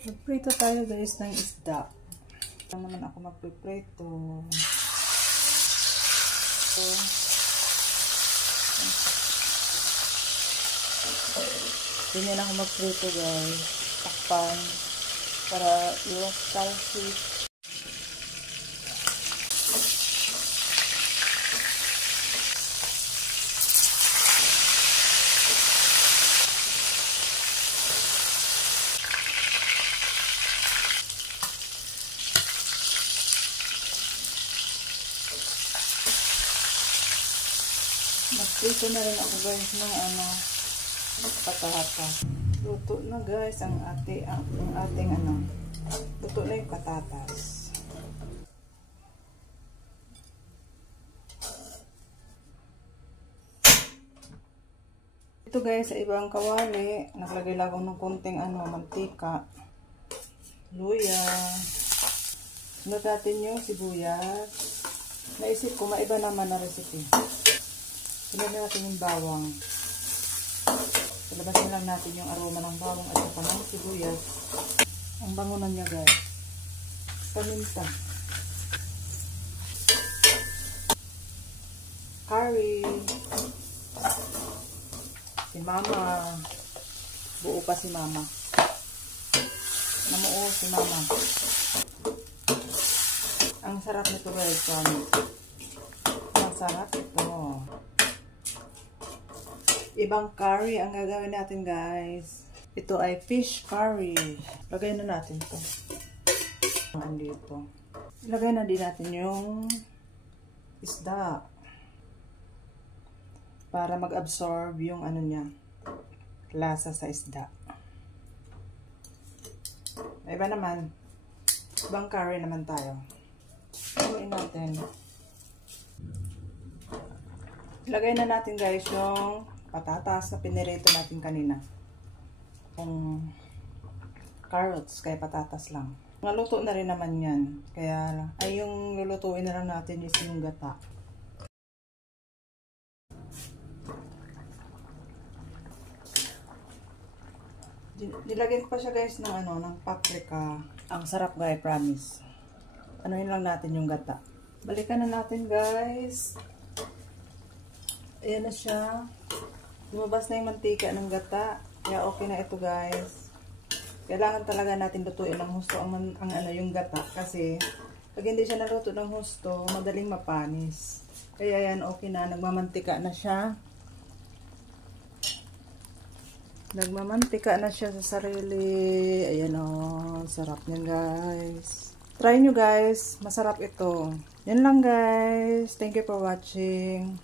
Magprito tayo guys ng isda. Ito naman ako magpiprito. Ganyan ako magprito guys. Takpan para iwas talsik. Magprito na rin ako guys ng patatas. Luto na guys ang ating luto na yung patatas. Ito guys sa ibang kawali, naglagay lang ako ng konting mantika, luya. Sunod natin yung sibuyas. Naisip ko maiba naman na recipe. Sunod natin yung bawang. Labasin lang natin yung aroma ng bawang at saka ng sibuyas. Ang bangunan niya guys. Paminta. Curry. Si mama. Buo pa si mama. Namuo si mama. Ang sarap nito guys. Masarap ito. Ibang curry ang gagawin natin guys. Ito ay fish curry. Lagay na natin ito. Andito. Ilagay na din natin yung isda. Para mag-absorb yung niya. Lasa sa isda. Iba naman. Ibang curry naman tayo. Haluin natin. Ilagay na natin guys yung patatas na pinirito natin kanina. Kung carrots, kaya patatas lang. Naluto na rin naman yan. Kaya, yung lulutuin na lang natin is yung gata. Nilagyan ko pa siya guys ng paprika. Ang sarap guys, promise. Anuhin lang natin yung gata. Balikan na natin guys. Ayan na siya. Lumabas na yung mantika ng gata. Kaya okay na ito guys. Kailangan talaga natin lutuin ng husto yung gata. Kasi pag hindi siya naluto ng husto, madaling mapanis. Kaya yan okay na. Nagmamantika na siya. Nagmamantika na siya sa sarili. Ayan o. Sarap niyan guys. Try nyo guys. Masarap ito. Yan lang guys. Thank you for watching.